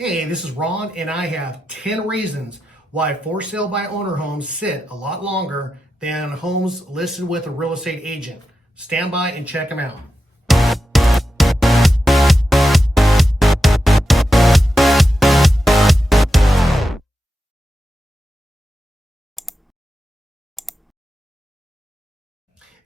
Hey, this is Ron, and I have 10 reasons why for sale by owner homes sit a lot longer than homes listed with a real estate agent. Stand by and check them out.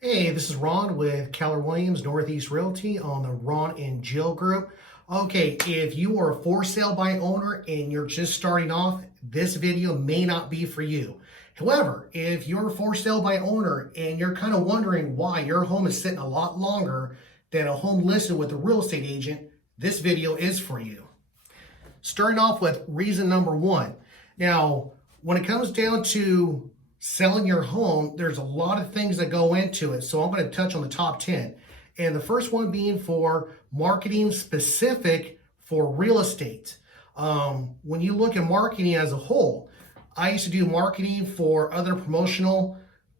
Hey, this is Ron with Keller Williams Northeast Realty on the Ron and Jill group. Okay, if you are a for sale by owner and you're just starting off, this video may not be for you. However, if you're a for sale by owner and you're kind of wondering why your home is sitting a lot longer than a home listed with a real estate agent, this video is for you. Starting off with reason number one. Now, when it comes down to selling your home, there's a lot of things that go into it. So I'm going to touch on the top 10. And the first one being for marketing specific for real estate. When you look at marketing as a whole, I used to do marketing for other promotional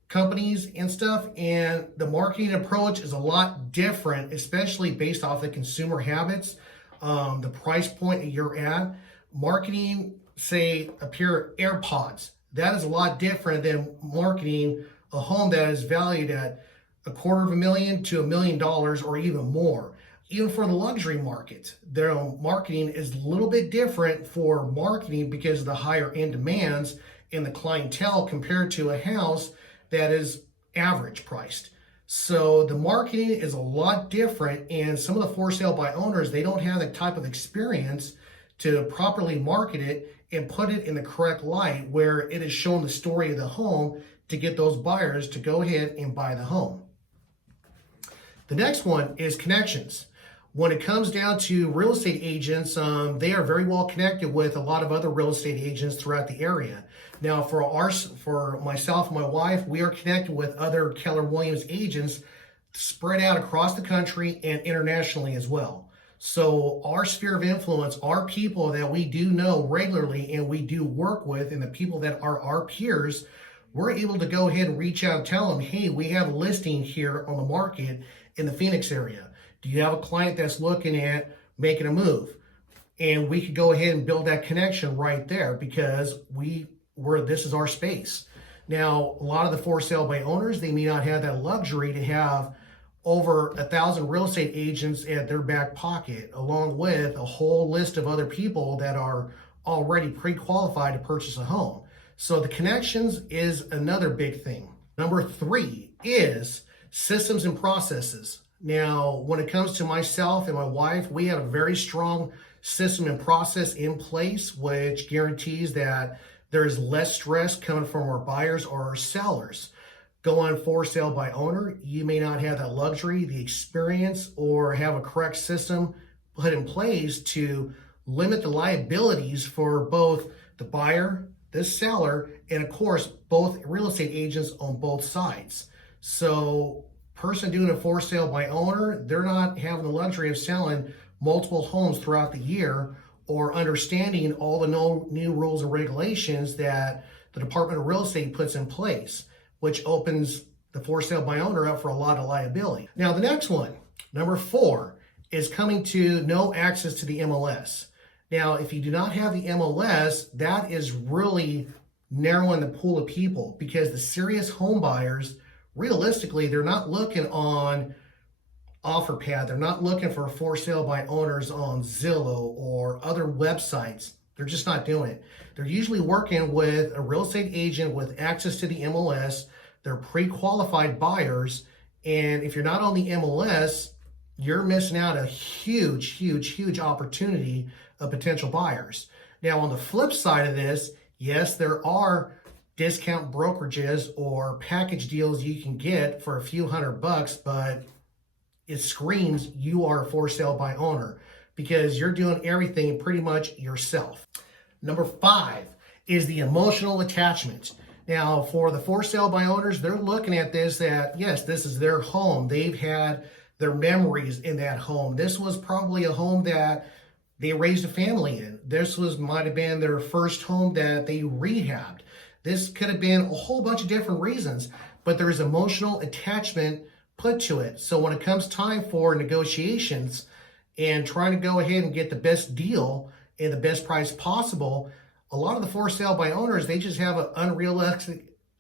companies and stuff, and the marketing approach is a lot different, especially based off the consumer habits, the price point that you're at. Marketing, say, a pair of AirPods, that is a lot different than marketing a home that is valued at $250,000 to $1 million or even more. Even for the luxury market, their marketing is a little bit different for marketing because of the higher end demands in the clientele compared to a house that is average priced. So the marketing is a lot different, and some of the for sale by owners, they don't have the type of experience to properly market it and put it in the correct light where it is showing the story of the home to get those buyers to go ahead and buy the home. The next one is connections. When it comes down to real estate agents, they are very well connected with a lot of other real estate agents throughout the area. Now, for myself and my wife, we are connected with other Keller Williams agents spread out across the country and internationally as well. So our sphere of influence, our people that we do know regularly and we do work with, and the people that are our peers, we're able to go ahead and reach out and tell them, hey, we have a listing here on the market in the Phoenix area. Do you have a client that's looking at making a move? And we could go ahead and build that connection right there because this is our space. Now, a lot of the for sale by owners, they may not have that luxury to have over 1,000 real estate agents at their back pocket, along with a whole list of other people that are already pre-qualified to purchase a home. So the connections is another big thing. Number 3 is systems and processes. Now, when it comes to myself and my wife, we have a very strong system and process in place, which guarantees that there's less stress coming from our buyers or our sellers. Going for sale by owner, you may not have that luxury, the experience, or have a correct system put in place to limit the liabilities for both the buyer, the seller, and of course, both real estate agents on both sides. So person doing a for sale by owner, they're not having the luxury of selling multiple homes throughout the year or understanding all the new rules and regulations that the Department of Real Estate puts in place, which opens the for sale by owner up for a lot of liability. Now, the next one, number 4, is coming to no access to the MLS. Now, if you do not have the MLS, that is really narrowing the pool of people because the serious home buyers, realistically, they're not looking on OfferPad. They're not looking for sale by owners on Zillow or other websites. They're just not doing it. They're usually working with a real estate agent with access to the MLS. They're pre-qualified buyers. And if you're not on the MLS, you're missing out a huge opportunity of potential buyers. Now, on the flip side of this, yes, there are discount brokerages or package deals you can get for a few $100, but it screams you are a for sale by owner because you're doing everything pretty much yourself. Number 5 is the emotional attachment. Now, for the for sale by owners, they're looking at this that, yes, this is their home. They've had their memories in that home. This was probably a home that they raised a family in. This might have been their first home that they rehabbed. This could have been a whole bunch of different reasons, but there is emotional attachment put to it. So when it comes time for negotiations and trying to go ahead and get the best deal, and the best price possible, a lot of the for sale by owners, they just have an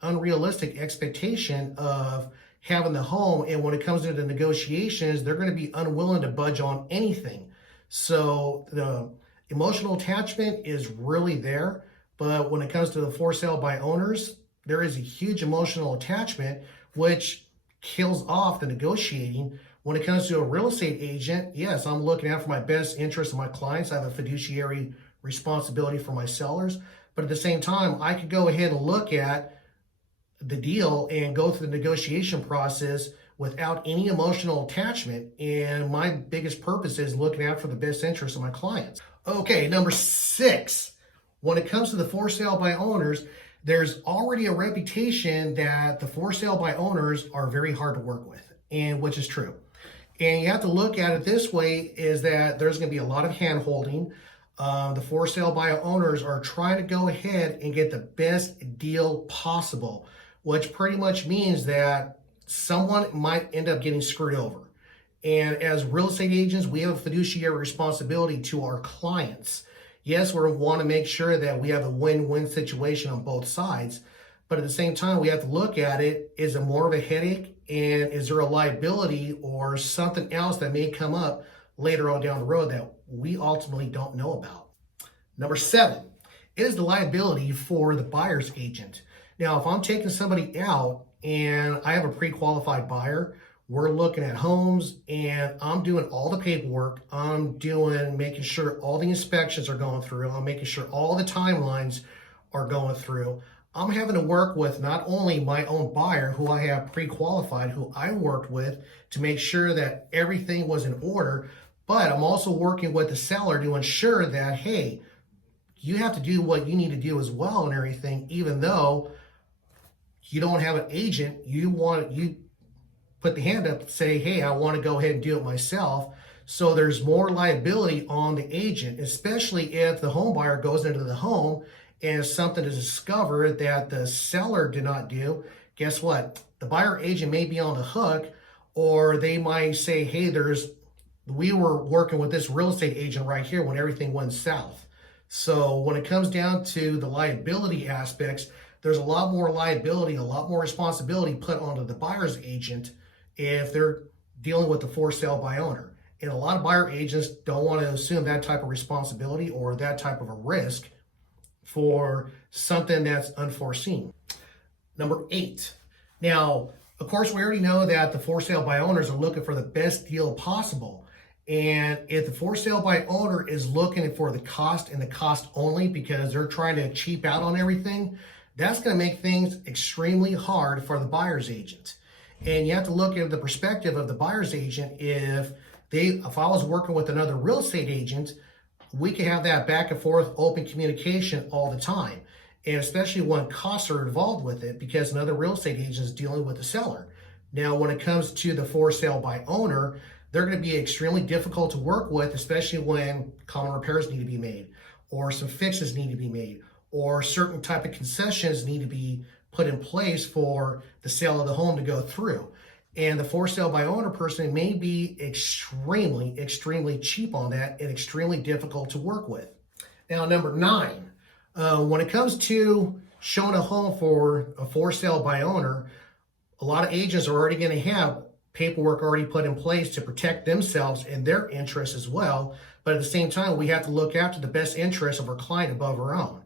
unrealistic expectation of having the home. And when it comes to the negotiations, they're going to be unwilling to budge on anything. So the emotional attachment is really there. But when it comes to the for sale by owners, there is a huge emotional attachment, which kills off the negotiating. When it comes to a real estate agent, yes, I'm looking out for my best interest of my clients. I have a fiduciary responsibility for my sellers. But at the same time, I could go ahead and look at the deal and go through the negotiation process without any emotional attachment. And my biggest purpose is looking out for the best interest of my clients. Okay, number 6. When it comes to the for sale by owners, there's already a reputation that the for sale by owners are very hard to work with, and which is true. And you have to look at it this way, is that there's going to be a lot of hand holding. The for sale by owners are trying to go ahead and get the best deal possible, which pretty much means that someone might end up getting screwed over. And as real estate agents, we have a fiduciary responsibility to our clients. Yes, we want to make sure that we have a win-win situation on both sides, but at the same time, we have to look at it, is it more of a headache, and is there a liability or something else that may come up later on down the road that we ultimately don't know about. Number 7 is the liability for the buyer's agent. Now, if I'm taking somebody out and I have a pre-qualified buyer, we're looking at homes and I'm doing all the paperwork. I'm making sure all the inspections are going through. I'm making sure all the timelines are going through. I'm having to work with not only my own buyer, who I have pre-qualified, who I worked with to make sure that everything was in order, but I'm also working with the seller to ensure that, hey, you have to do what you need to do as well and everything, even though you don't have an agent, you put the hand up and say, hey, I want to go ahead and do it myself. So there's more liability on the agent, especially if the home buyer goes into the home and something is discovered that the seller did not do. Guess what? The buyer agent may be on the hook, or they might say, hey, we were working with this real estate agent right here when everything went south. So when it comes down to the liability aspects, there's a lot more liability, a lot more responsibility put onto the buyer's agent if they're dealing with the for sale by owner. And a lot of buyer agents don't want to assume that type of responsibility or that type of a risk for something that's unforeseen. Number 8. Now, of course, we already know that the for sale by owners are looking for the best deal possible. And if the for sale by owner is looking for the cost and the cost only because they're trying to cheap out on everything, that's going to make things extremely hard for the buyer's agent. And you have to look at the perspective of the buyer's agent. If I was working with another real estate agent, we can have that back and forth open communication all the time. And especially when costs are involved with it, because another real estate agent is dealing with the seller. Now, when it comes to the for sale by owner, they're going to be extremely difficult to work with, especially when common repairs need to be made, or some fixes need to be made, or certain type of concessions need to be put in place for the sale of the home to go through. And the for sale by owner person may be extremely, extremely cheap on that and extremely difficult to work with. Now, number 9, when it comes to showing a home for a for sale by owner, a lot of agents are already going to have paperwork already put in place to protect themselves and their interests as well. But at the same time, we have to look after the best interests of our client above our own.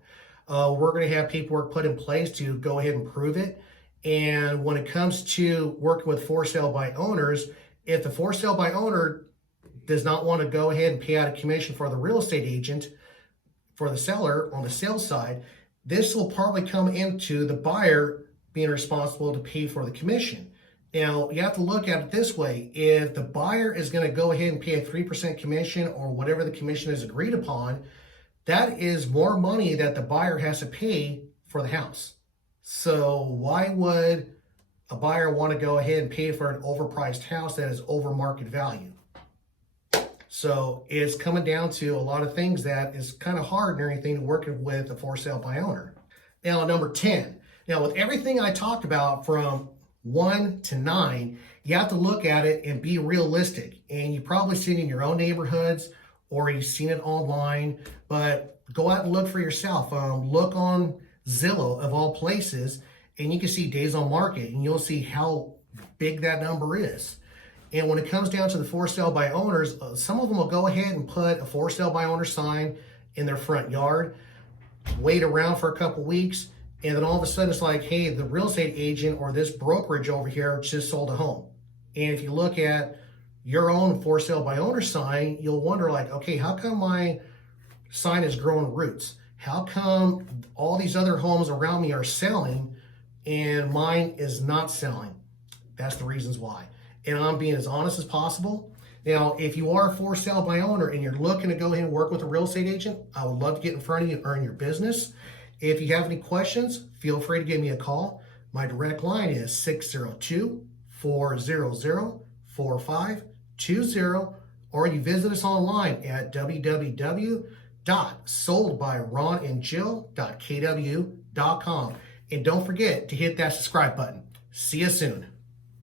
We're going to have paperwork put in place to go ahead and prove it. And when it comes to working with for sale by owners, if the for sale by owner does not want to go ahead and pay out a commission for the real estate agent, for the seller on the sales side, this will probably come into the buyer being responsible to pay for the commission. Now, you have to look at it this way. If the buyer is going to go ahead and pay a 3% commission or whatever the commission is agreed upon, that is more money that the buyer has to pay for the house. So why would a buyer want to go ahead and pay for an overpriced house that is over market value? So it's coming down to a lot of things that is kind of hard and everything to work with a for sale by owner. Now, number 10. Now, with everything I talked about from 1 to 9, you have to look at it and be realistic. And you probably see it in your own neighborhoods or you've seen it online, but go out and look for yourself. Look on Zillow, of all places, and you can see days on market, and you'll see how big that number is. And when it comes down to the for sale by owners, some of them will go ahead and put a for sale by owner sign in their front yard, wait around for a couple weeks, and then all of a sudden it's like, hey, the real estate agent or this brokerage over here just sold a home. And if you look at your own for sale by owner sign, you'll wonder like, okay, how come my sign is growing roots? How come all these other homes around me are selling and mine is not selling? That's the reasons why. And I'm being as honest as possible. Now, if you are a for sale by owner and you're looking to go ahead and work with a real estate agent, I would love to get in front of you and earn your business. If you have any questions, feel free to give me a call. My direct line is 602-400-4520, or you visit us online at www.soldbyronandjill.kw.com. And don't forget to hit that subscribe button. See you soon.